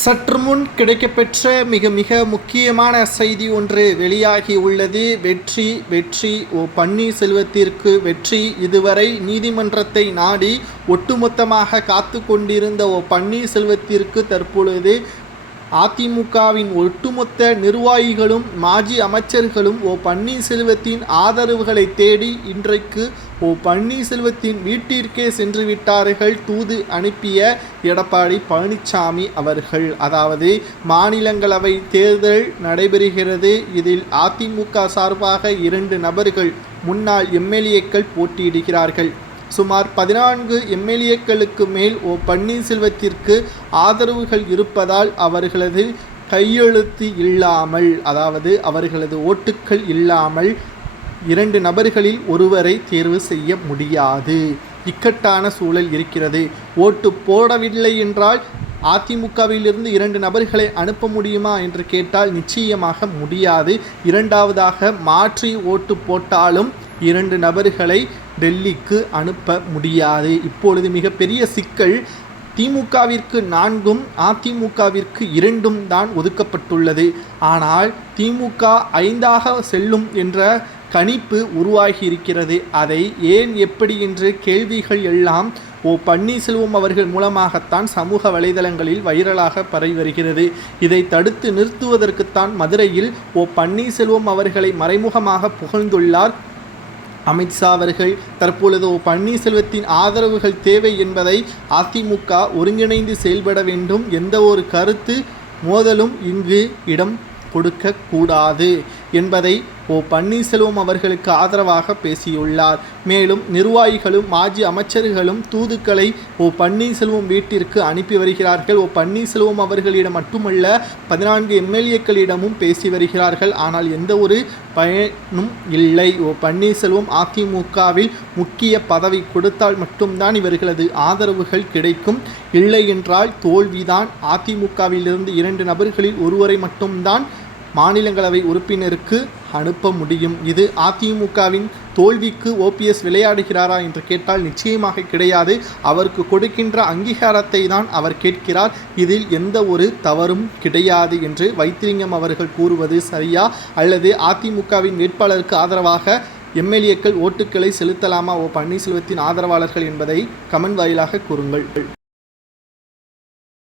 சற்று முன் கிடைக்கப்பெற்ற மிக முக்கியமான செய்தி ஒன்று வெளியாகி உள்ளது. வெற்றி வெற்றி பன்னீர்செல்வத்திற்கு வெற்றி. இதுவரை நீதிமன்றத்தை நாடி ஒட்டுமொத்தமாக காத்து கொண்டிருந்த பன்னீர்செல்வத்திற்கு தற்பொழுது அதிமுகவின் ஒட்டுமொத்த நிர்வாகிகளும் மாஜி அமைச்சர்களும் பன்னீர்செல்வத்தின் ஆதரவுகளை தேடி இன்றைக்கு பன்னீர்செல்வத்தின் வீட்டிற்கே சென்று விட்டார்கள் தூது அனுப்பிய எடப்பாடி பழனிசாமி அவர்கள். அதாவது மாநிலங்களவை தேர்தல் நடைபெறுகிறது. இதில் அதிமுக சார்பாக 2 நபர்கள் முன்னாள் எம்எல்ஏக்கள் போட்டியிடுகிறார்கள். சுமார் 14 எம்எல்ஏக்களுக்கு மேல் பன்னீர்செல்வத்திற்கு ஆதரவுகள் இருப்பதால் அவர்களது கையெழுத்து இல்லாமல், அதாவது அவர்களது ஓட்டுக்கள் இல்லாமல் 2 நபர்களில் ஒருவரை தேர்வு செய்ய முடியாது. இக்கட்டான சூழல் இருக்கிறது. ஓட்டு போடவில்லை என்றால் அதிமுகவிலிருந்து 2 நபர்களை அனுப்ப முடியுமா என்று கேட்டால் நிச்சயமாக முடியாது. இரண்டாவதாக மாற்றி ஓட்டு போட்டாலும் 2 நபர்களை டெல்லிக்கு அனுப்ப முடியாது. இப்பொழுது மிகப்பெரிய சிக்கல், திமுகவிற்கு 4ம் அதிமுகவிற்கு 2ம் தான் ஒதுக்கப்பட்டுள்ளது. ஆனால் திமுக 5ஆக செல்லும் என்ற கணிப்பு உருவாகி இருக்கிறது. அதை ஏன் எப்படி என்று கேள்விகள் எல்லாம் பன்னீர்செல்வம் அவர்கள் மூலமாகத்தான் சமூக வலைதளங்களில் வைரலாக பரவி வருகிறது. இதை தடுத்து நிறுத்துவதற்குத்தான் மதுரையில் பன்னீர்செல்வம் அவர்களை மறைமுகமாக புகழ்ந்துள்ளார் அமித்ஷா அவர்கள். தற்பொழுது பன்னீர்செல்வத்தின் ஆதரவுகள் தேவை என்பதை அதிமுக ஒருங்கிணைந்து செயல்பட வேண்டும். எந்த ஒரு கருத்து மோதலும் இங்கு இடம் கொடுக்கக்கூடாது என்பதை பன்னீர்செல்வம் அவர்களுக்கு ஆதரவாக பேசியுள்ளார். மேலும் நிர்வாகிகளும் மாஜி அமைச்சர்களும் தூதுக்களை பன்னீர்செல்வம் வீட்டிற்கு அனுப்பி வருகிறார்கள். பன்னீர்செல்வம் அவர்களிடம் மட்டுமல்ல 14 எம்எல்ஏக்களிடமும் பேசி வருகிறார்கள். ஆனால் எந்த ஒரு பயனும் இல்லை. பன்னீர்செல்வம் அதிமுகவில் முக்கிய பதவி கொடுத்தால் மட்டும்தான் இவர்களது ஆதரவுகள் கிடைக்கும். இல்லை என்றால் தோல்விதான். அதிமுகவிலிருந்து 2 நபர்களில் ஒருவரை மட்டும்தான் மாநிலங்களவை உறுப்பினருக்கு அனுப்ப முடியும். இது அதிமுகவின் தோல்விக்கு ஓபிஎஸ் விளையாடுகிறாரா என்று கேட்டால் நிச்சயமாக கிடையாது. அவருக்கு கொடுக்கின்ற அங்கீகாரத்தை தான் அவர் கேட்கிறார். இதில் எந்த ஒரு தவறும் கிடையாது என்று வைத்திலிங்கம் அவர்கள் கூறுவது சரியா, அல்லது அதிமுகவின் வேட்பாளருக்கு ஆதரவாக எம்எல்ஏக்கள் ஓட்டுக்களை செலுத்தலாமா பன்னீர்செல்வத்தின் ஆதரவாளர்கள் என்பதை கமெண்ட் வாயிலாக கூறுங்கள்.